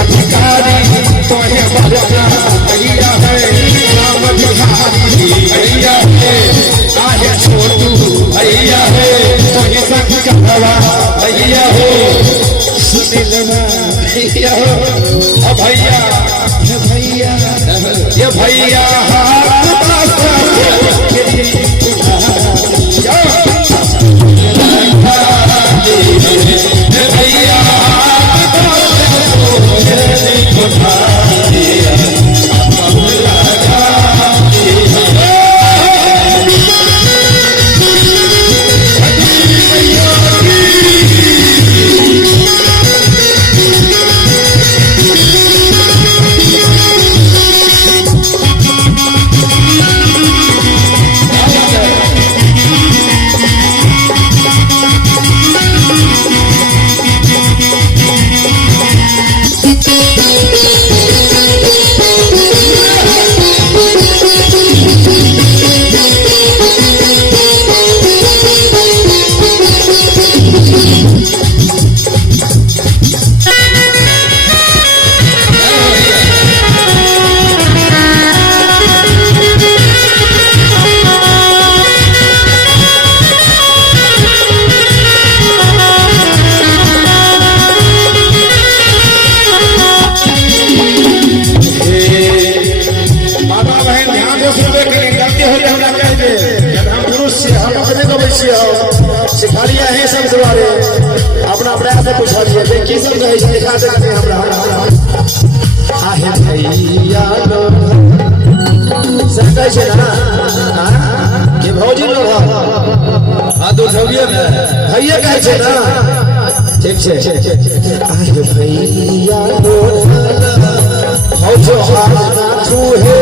अधिकारी तो है भैया है राम बिहारी भैया है आहे छोटू भैया है तो ये सब कहवा भैया हो सुनील भैया हो भैया ये भैया सिखालिया है सब द्वारे अपना अपना से पूछा दिए की सब रहे दिखा देते हैं हमरा आहे भैया लो सब कहै छै ना के भौजी लो हां तो भौजी भैया कहै छै ना ठीक छै आहे भैया लो भौजो हाथ तू है